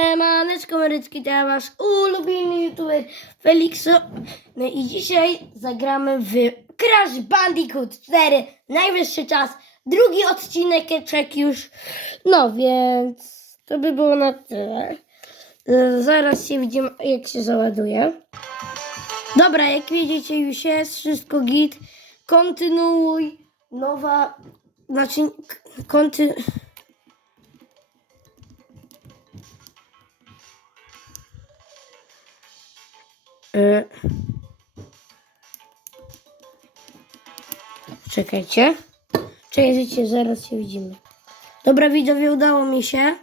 Maneczko Maryczki, to ja wasz ulubiony youtuber Felixo. No i dzisiaj zagramy w Crash Bandicoot 4. Najwyższy czas. Drugi odcinek czek już. No więc to by było na tyle. Zaraz się widzimy jak się załaduje. Dobra, jak widzicie już jest wszystko git. Kontynuuj. Nowa, znaczy k- Czekajcie. Czekajcie, zaraz się widzimy. Dobra, widzowie, udało mi się.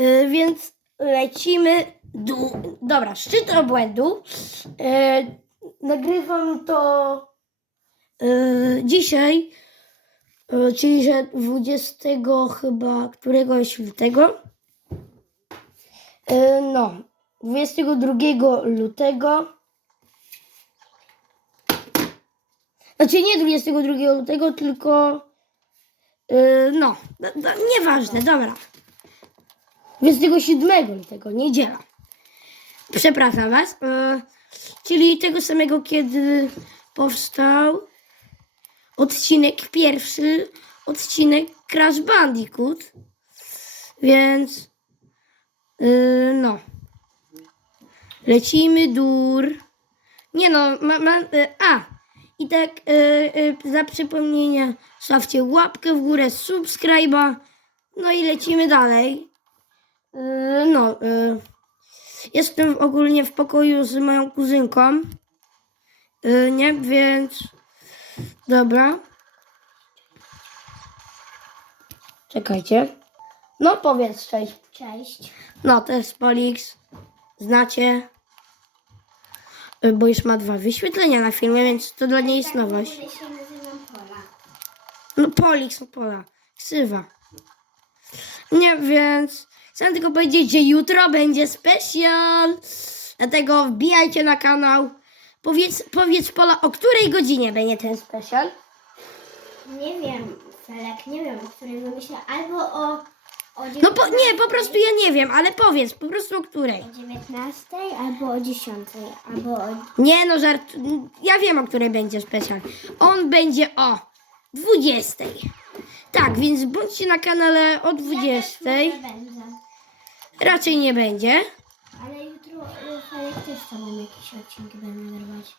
Y, więc lecimy. Du- Dobra, szczyt obłędu. Y, nagrywam to y, dzisiaj, y, czyli że 20 chyba któregoś lutego. Y, no, 22 lutego. Znaczy nie 22 lutego, tylko. Yy, no, no, no, nieważne, dobra. 27 lutego, niedziela. Przepraszam Was. Yy, czyli tego samego, kiedy powstał odcinek pierwszy, odcinek Crash Bandicoot. Więc. Yy, no. Lecimy dur. Nie no, ma, ma, e, a. I tak e, e, za przypomnienie stawcie łapkę w górę, subskryba. No i lecimy dalej. E, no, e, jestem ogólnie w pokoju z moją kuzynką. E, nie, więc dobra. Czekajcie. No powiedz cześć. Cześć. No, to jest Polix. Znacie. Y, Bo już ma dwa wyświetlenia na filmie, więc to dla niej jest nowość. Ja się nazywam Pola. No, Polix, no Pola. Ksywa. Nie, więc chcę tylko powiedzieć, że jutro będzie specjal. Dlatego wbijajcie na kanał. Powiedz, powiedz Pola, o której godzinie będzie ten specjal? Nie wiem, Felek, nie wiem, o której myślę. Albo o, o No po, nie, po prostu ja nie wiem, ale powiedz, po prostu o której. o 19, albo o 10, albo o... Nie no, żart. Ja wiem, o której będzie specjal. On będzie o 20. Tak, więc bądźcie na kanale o 20. Ja też może będę. Raczej nie będzie. Ale jutro y, Felek też z tobą jakieś odcinki będę nagrywać.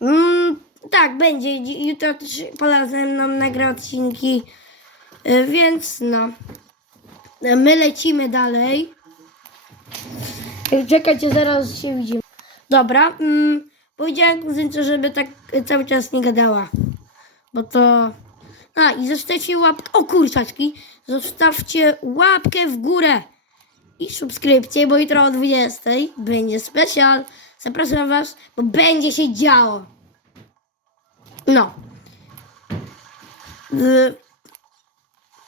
Mm, tak, będzie. Dzi- Jutro też Pola ze mną nagra odcinki. Y, Więc no. Y, My lecimy dalej. Y, Czekajcie, zaraz się widzimy. Dobra. Mm, powiedziałem kuzynce, żeby tak cały czas nie gadała. Bo to... A, i zostawcie łapkę... O kurczaczki! Zostawcie łapkę w górę. I subskrypcję, bo jutro o 20 będzie specjal. Zapraszam Was, bo będzie się działo. No.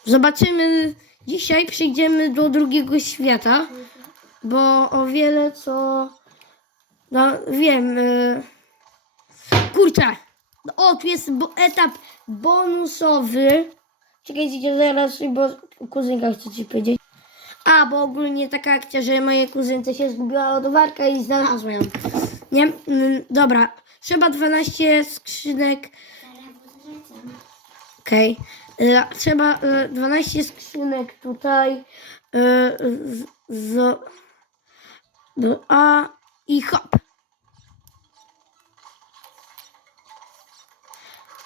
Zobaczymy. Dzisiaj przejdziemy do drugiego świata, bo o wiele co. No wiem. y, Kurczę. O, tu jest etap bonusowy. Czekajcie, zaraz, bo kuzynka chce ci powiedzieć. A, bo ogólnie taka akcja, że mojej kuzynce się zgubiła ładowarka i znalazła ją. Nie? Mm, Dobra. Trzeba 12 skrzynek. Okej. E, Trzeba e, 12 skrzynek tutaj. e, Z, z, do A i hop.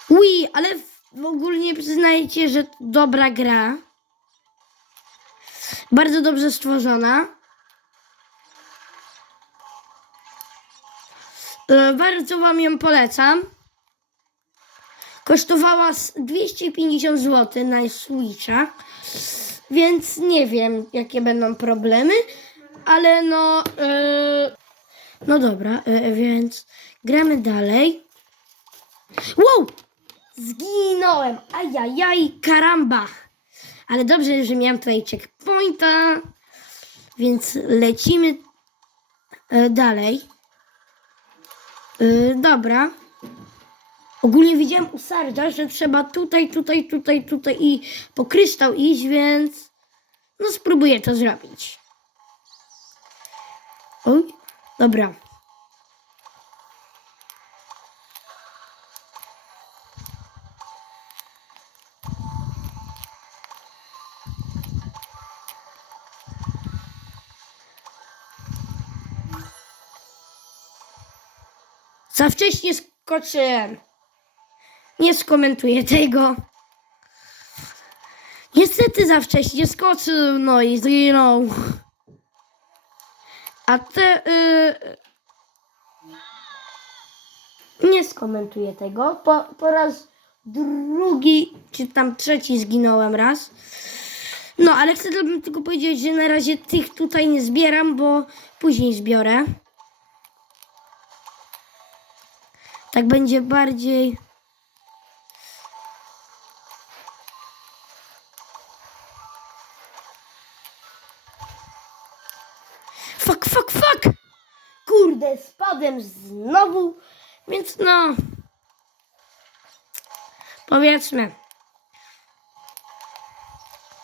Ui, ale w, w ogólnie przyznajcie, że to dobra gra. Bardzo dobrze stworzona. Bardzo Wam ją polecam. Kosztowała z 250 zł na Switcha, więc nie wiem, jakie będą problemy, ale no. e, no dobra, e, więc gramy dalej. Wow! Zginąłem! Ajajaj, karamba! Ale dobrze, że miałem tutaj checkpointa, więc lecimy e, dalej. E, dobra. Ogólnie widziałem u Sarda, że trzeba tutaj, tutaj, tutaj, tutaj i po kryształ iść, więc No spróbuję to zrobić. Oj, dobra. Za wcześnie skoczyłem. Nie skomentuję tego. Niestety za wcześnie skoczył, no i zginął. A te... Y... Nie skomentuję tego. Po, po raz drugi, czy tam trzeci zginąłem raz. No, ale chcę tylko powiedzieć, że na razie tych tutaj nie zbieram, bo później zbiorę. Tak będzie bardziej... Kurde, spadłem znowu, więc no... Powiedzmy.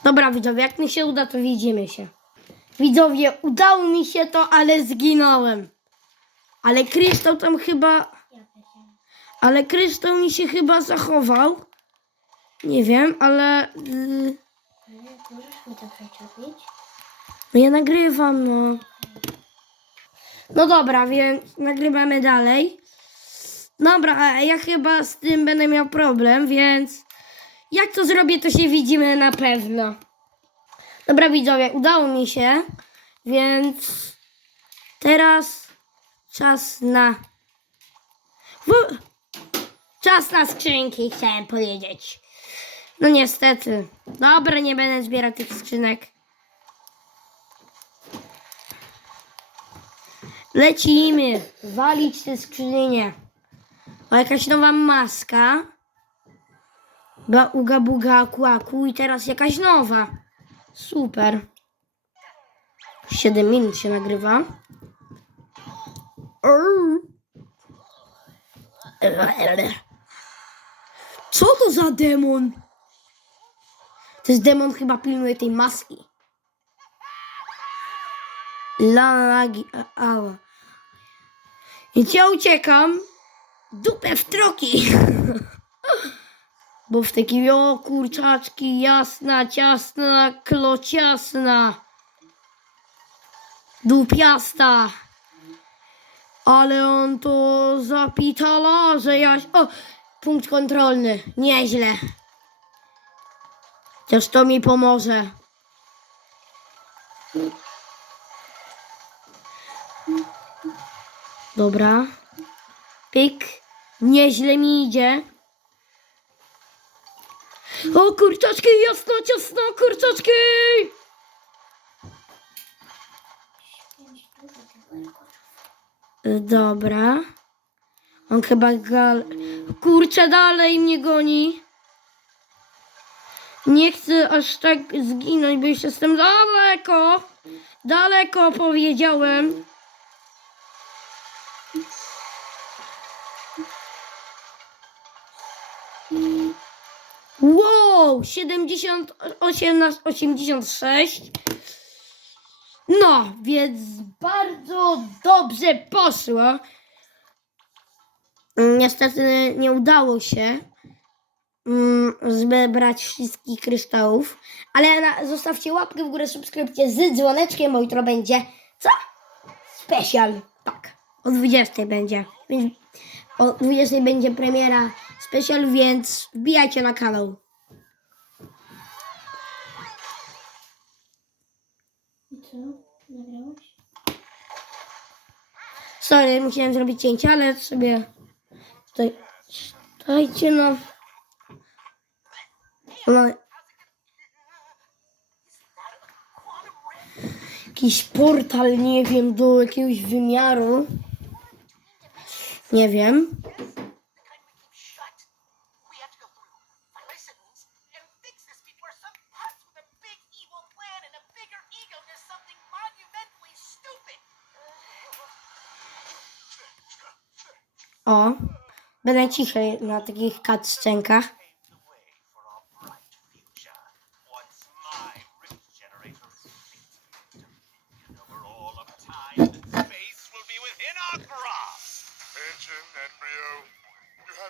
Dobra, widzowie, jak mi się uda, to widzimy się. Widzowie, udało mi się to, ale zginąłem. Ale kryształ tam chyba... Ale kryształ mi się chyba zachował. Nie wiem, ale... Możesz mi to przeczepić? no ja nagrywam, no. No dobra, więc nagrywamy dalej. Dobra, ja chyba z tym będę miał problem, więc jak to zrobię, to się widzimy na pewno. Dobra, widzowie, udało mi się, więc teraz czas na... Czas na skrzynki, chciałem powiedzieć. No niestety. Dobra, nie będę zbierał tych skrzynek. Lecimy. Walić te skrzynie. O, jakaś nowa maska. Ba, uga, buga, kłaku i teraz jakaś nowa. Super. 7 minut się nagrywa. Co to za demon? To jest demon chyba pilnuje tej maski. Lagi, ała. Więc ja uciekam. Dupę w troki. Bo w takiej o kurczaczki jasna, ciasna, klociasna. Dupiasta. Ale on to zapitala, że ja... O! Punkt kontrolny. Nieźle. Chociaż to mi pomoże. Dobra. Pik. Nieźle mi idzie. O, kurczaczki, jasno, ciasno, kurczaczki! Dobra. On chyba gal... Kurczę, dalej mnie goni. Nie chcę aż tak zginąć, bo już jestem daleko. Daleko powiedziałem. Wow, 78 na 86. No, więc bardzo dobrze poszło. Mm, Niestety nie udało się mm, zebrać wszystkich kryształów, ale zostawcie łapkę w górę, subskrypcję z dzwoneczkiem, bo jutro będzie co? Specjal. Tak, o 20 będzie. O 20 będzie premiera specjal, więc wbijajcie na kanał. I co? Sorry, musiałem zrobić cięcie, ale sobie tutaj dajcie no. no. Jakiś portal, nie wiem, do jakiegoś wymiaru. Nie wiem. O, będę cichej na takich cutscenkach.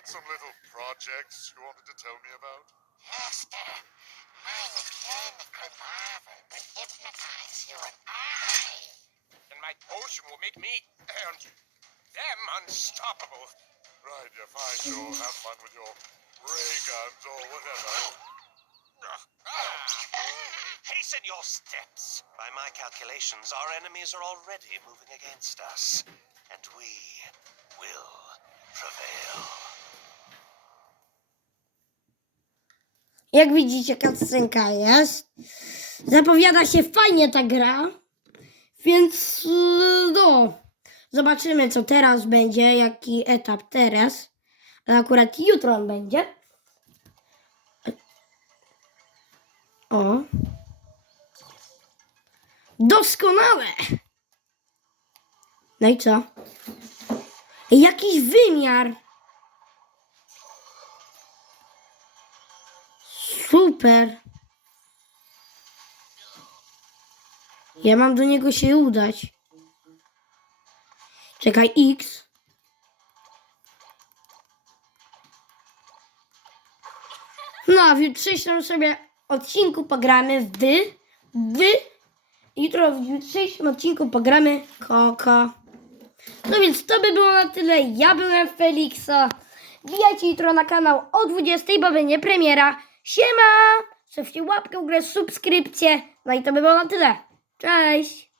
Some little projects you wanted to tell me about? Revival hypnotize you and I. And my potion will make me... And them unstoppable. Right, yeah, fine, sure. Have fun with your ray guns or whatever. Hasten your steps. By my calculations, our enemies are already moving against us, and we will prevail. Jak widzicie, cutscenka jest. Zapowiada się fajnie ta gra. Więc yy, no. Zobaczymy, co teraz będzie, jaki etap teraz. Ale akurat jutro on będzie. O. Doskonale! No i co? Jakiś wymiar. Super. Ja mam do niego się udać. Czekaj, X. No, w jutrzejszym sobie odcinku pogramy w w jutro w jutrzejszym odcinku pogramy Koko. No więc to by było na tyle. Ja byłem Feliksa. Wbijajcie jutro na kanał o 20, bo będzie premiera. Siema! Zostawcie łapkę w grę, subskrypcję. No i to by było na tyle. Cześć!